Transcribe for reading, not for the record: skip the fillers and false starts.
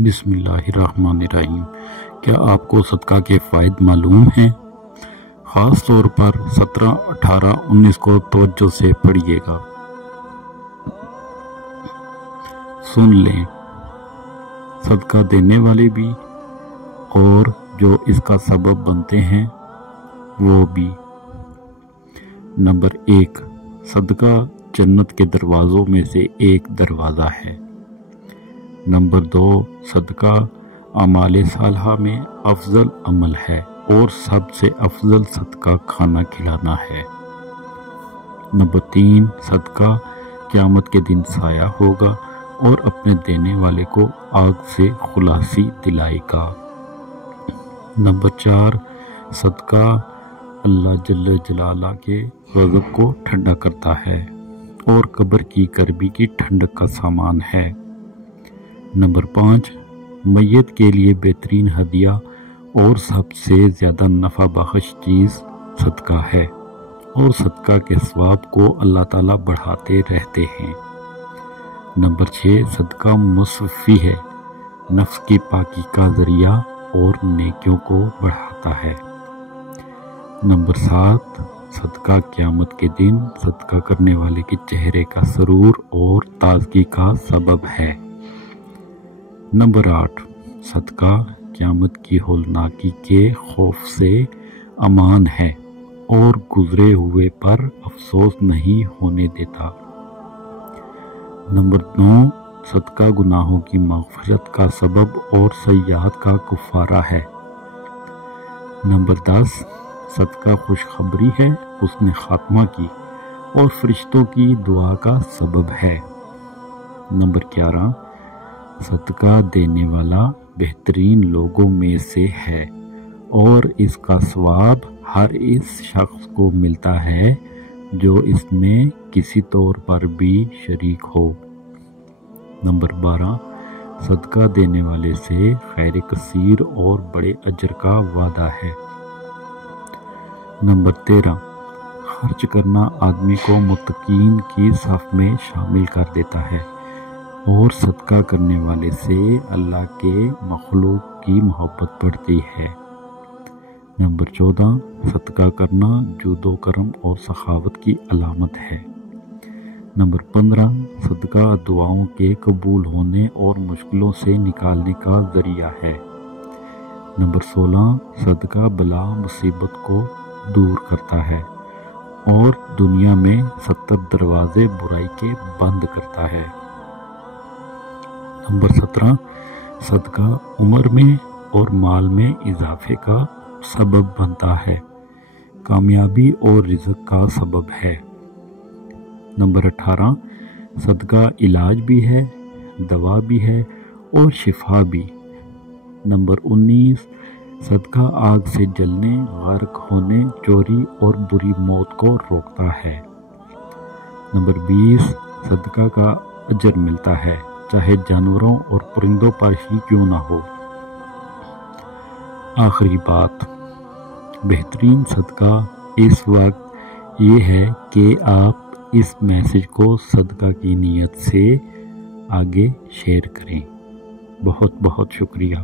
بسم اللہ الرحمن الرحیم۔ کیا آپ کو صدقہ کے فوائد معلوم ہیں؟ خاص طور پر 17، 18، 19 کو توجہ سے پڑھیے گا، سن لیں۔ صدقہ دینے والے بھی اور جو اس کا سبب بنتے ہیں وہ بھی۔ نمبر 1، صدقہ جنت کے دروازوں میں سے ایک دروازہ ہے۔ نمبر 2، صدقہ اعمال صالحہ میں افضل عمل ہے اور سب سے افضل صدقہ کھانا کھلانا ہے۔ نمبر 3، صدقہ قیامت کے دن سایہ ہوگا اور اپنے دینے والے کو آگ سے خلاصی دلائے گا۔ نمبر 4، صدقہ اللہ جل جلالہ کے غضب کو ٹھنڈا کرتا ہے اور قبر کی گرمی کی ٹھنڈک کا سامان ہے۔ نمبر 5، میت کے لیے بہترین ہدیہ اور سب سے زیادہ نفع بخش چیز صدقہ ہے اور صدقہ کے ثواب کو اللہ تعالیٰ بڑھاتے رہتے ہیں۔ نمبر 6، صدقہ مصفی ہے، نفس کی پاکی کا ذریعہ اور نیکیوں کو بڑھاتا ہے۔ نمبر 7، صدقہ قیامت کے دن صدقہ کرنے والے کے چہرے کا سرور اور تازگی کا سبب ہے۔ نمبر 8، صدقہ قیامت کی ہولناکی کے خوف سے امان ہے اور گزرے ہوئے پر افسوس نہیں ہونے دیتا۔ نمبر 9، صدقہ گناہوں کی مغفرت کا سبب اور سیئات کا کفارہ ہے۔ نمبر 10، صدقہ خوشخبری ہے حسن خاتمہ کی اور فرشتوں کی دعا کا سبب ہے۔ نمبر 11، صدقہ دینے والا بہترین لوگوں میں سے ہے اور اس کا ثواب ہر اس شخص کو ملتا ہے جو اس میں کسی طور پر بھی شریک ہو۔ نمبر 12، صدقہ دینے والے سے خیر کثیر اور بڑے اجر کا وعدہ ہے۔ نمبر 13، خرچ کرنا آدمی کو متقین کی صف میں شامل کر دیتا ہے اور صدقہ کرنے والے سے اللہ کے مخلوق کی محبت بڑھتی ہے۔ نمبر 14، صدقہ کرنا جود و کرم اور سخاوت کی علامت ہے۔ نمبر 15، صدقہ دعاؤں کے قبول ہونے اور مشکلوں سے نکالنے کا ذریعہ ہے۔ نمبر 16، صدقہ بلا مصیبت کو دور کرتا ہے اور دنیا میں 70 دروازے برائی کے بند کرتا ہے۔ نمبر 17، صدقہ عمر میں اور مال میں اضافے کا سبب بنتا ہے، کامیابی اور رزق کا سبب ہے۔ نمبر 18، صدقہ علاج بھی ہے، دوا بھی ہے اور شفا بھی۔ نمبر 19، صدقہ آگ سے جلنے، غرق ہونے، چوری اور بری موت کو روکتا ہے۔ نمبر 20، صدقہ کا اجر ملتا ہے چاہے جانوروں اور پرندوں پر ہی کیوں نہ ہو۔ آخری بات، بہترین صدقہ اس وقت یہ ہے کہ آپ اس میسج کو صدقہ کی نیت سے آگے شیئر کریں۔ بہت بہت شکریہ۔